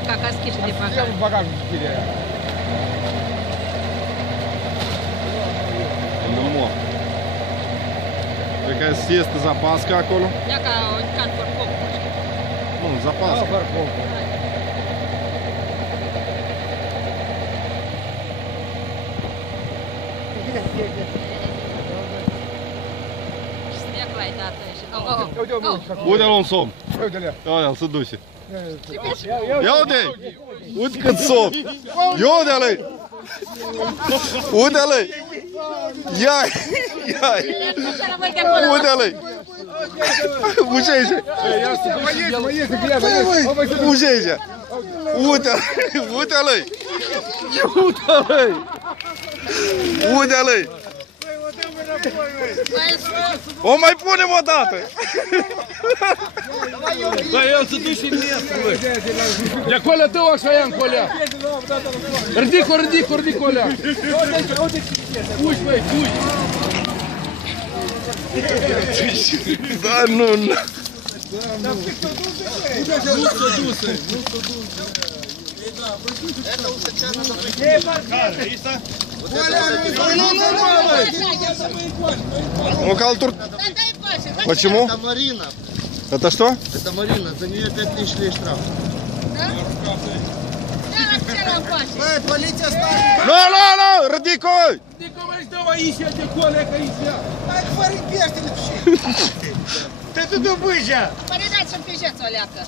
leaca ca schișe de bagaj. Ia un bagaj cu schirea aia. Nu mă. Cred că este zapasca acolo? Ia ca un can porcop. Nu, zapasca. Fără foc. Stea cu ai dată și... Uite-l un somn. Uite-le. Aia, se duce. Ia uite! Uite cât somn! Ia uite-l! Uite-l! Ia-i! Ia-i! Uite-l! Mușește! Mai iese, glează, iese. Mușește! Uite-l! Uite-l! Uite-l! Uite-l! O mai punem o dată! Băi, el se duce în nestul, băi. De acolo tău așa ia în colea. Ridic-o, ridic-o, ridic-o alea. Uși, băi, uși. Da, nu, nu. Nu s-o duse. Ну-ка, Алтур. Почему? Это Марина. Это что? Это Марина. За нее 5000 лей штраф. Бăi, poliția stă! Nu, ridicoi! Ridic-o, mai stau aici, de colea, că aici ia. Hai, fără pește-le și... Te tu bâja! Păi dați-mi pijeț o leacă.